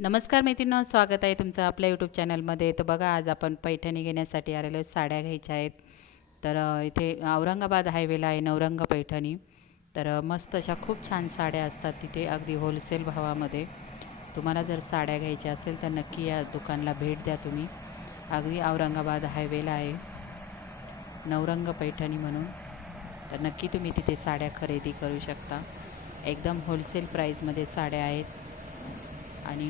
नमस्कार मैत्रिणी स्वागत आहे तुमचं आपल्या यूट्यूब चॅनलमध्ये तर बघा आज आपण पैठणी घेण्यासाठी आलेलो साड्या घ्यायच्या आहेत. तर इथे औरंगाबाद हायवेला आहे नवरंग पैठणी. तर मस्त अशा खूप छान साड्या असतात तिथे अगदी होलसेल भावामध्ये. तुम्हाला जर साड्या घ्यायच्या असेल तर नक्की या दुकानला भेट द्या तुम्ही. अगदी औरंगाबाद हायवेला आहे. नवरंग पैठणी म्हणून. तर नक्की तुम्ही तिथे साड्या खरेदी करू शकता. एकदम होलसेल प्राईजमध्ये साड्या आहेत. आणि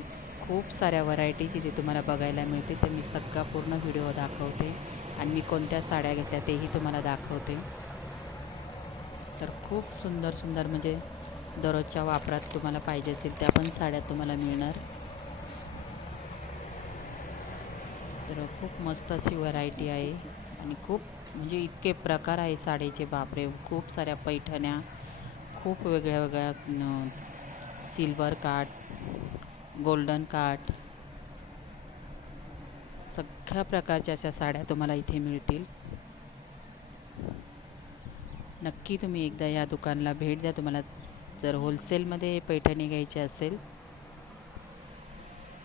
खूप साऱ्या व्हरायटीज इथे तुम्हाला बघायला मिळतील. ते मी सगळा पूर्ण व्हिडिओ दाखवते. आणि मी कोणत्या साड्या घेतल्या तेही तुम्हाला दाखवते. तर खूप सुंदर सुंदर म्हणजे दररोजच्या वापरात तुम्हाला पाहिजे असेल त्या पण साड्या तुम्हाला मिळणार. तर खूप मस्त अशी व्हरायटी आहे. आणि खूप म्हणजे इतके प्रकार आहे साडीचे. बापरे खूप साऱ्या पैठण्या खूप वेगळ्या वेगळ्या सिल्वर काठ गोल्डन काठ सगळ्या प्रकारच्या अशा साड्या तुम्हाला इथे मिळतील. नक्की तुम्ही एकदा या दुकानला भेट द्या. तुम्हाला जर होलसेलमध्ये पैठणी घ्यायची असेल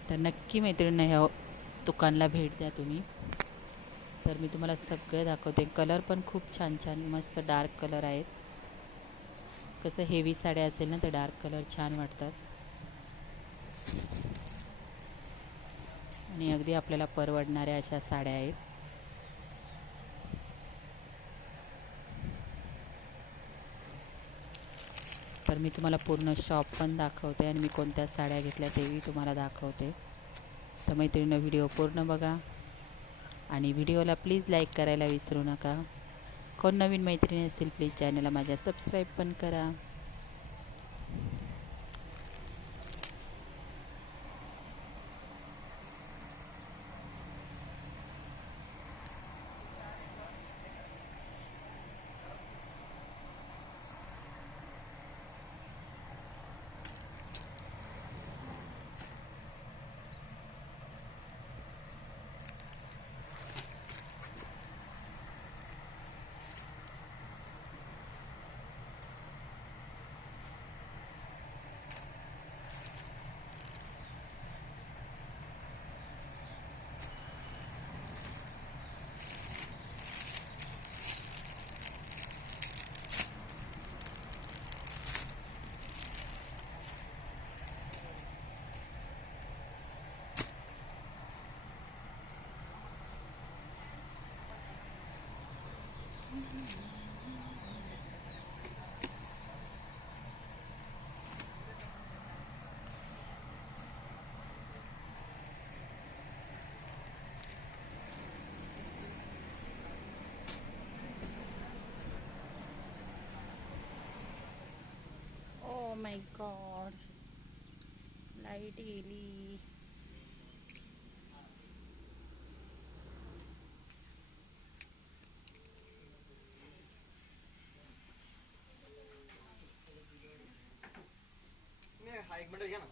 तर नक्की मैत्रिणींना ह्या दुकानला भेट द्या तुम्ही. तर मी तुम्हाला सगळं दाखवते. कलर पण खूप छान छान मस्त डार्क कलर आहेत. कसं हेवी साड्या असेल ना तर डार्क कलर छान वाटतात. आणि अगदी आपल्याला परवडणाऱ्या अशा साड्या आहेत. तर मी तुम्हाला पूर्ण शॉप पण दाखवते आणि मी कोणत्या साड्या घेतल्या तेही तुम्हाला दाखवते. तर मैत्रिणीनं व्हिडिओ पूर्ण बघा. आणि व्हिडिओला प्लीज लाईक करायला विसरू नका. कोण नवीन मैत्रिणी असतील प्लीज चॅनलला माझ्या सबस्क्राईब पण करा. Oh my god. Light Eli. एक मिनिट घ्या ना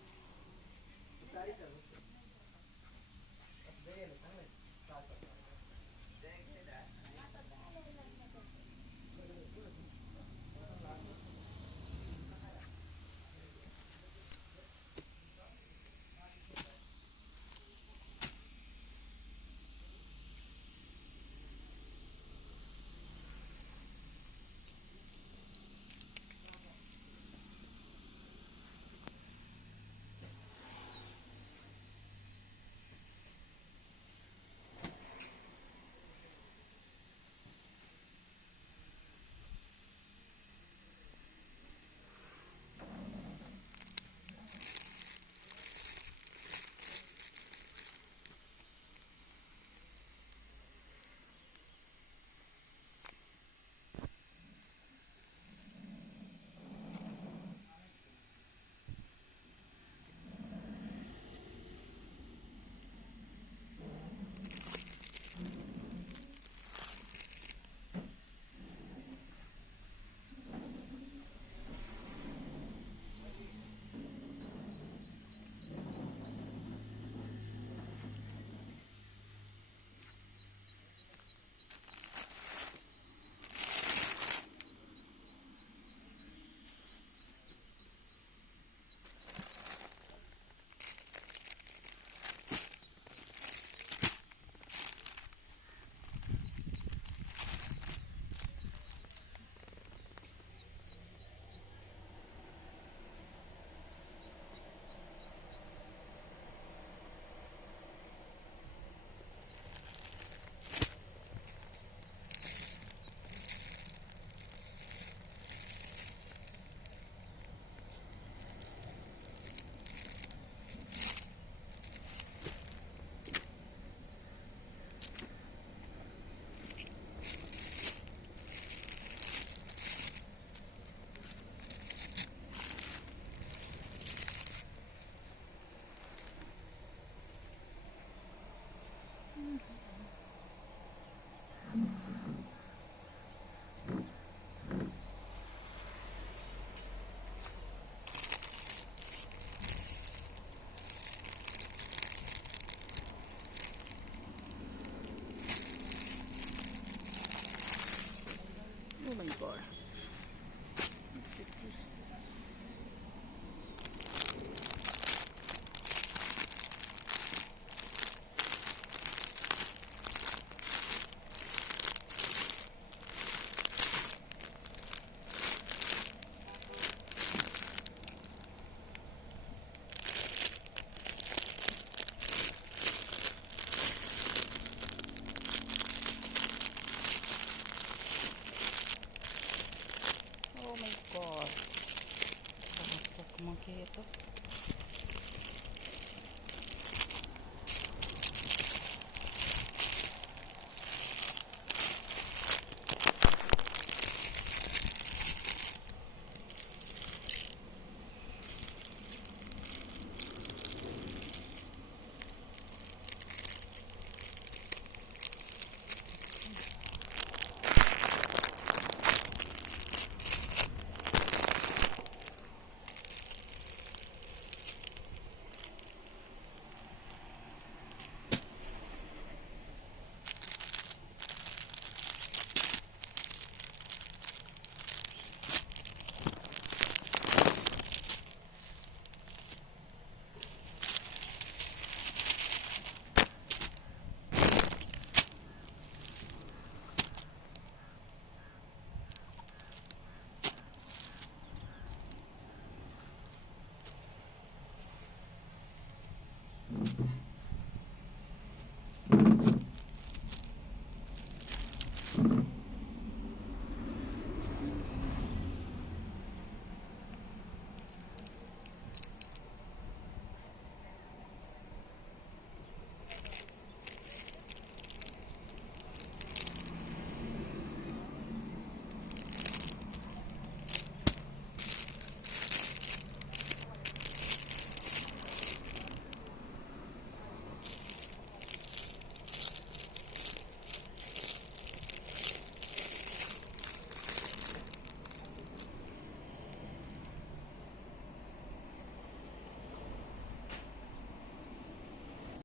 by. rosa. Vou tá, mostrar tá como que é, आहे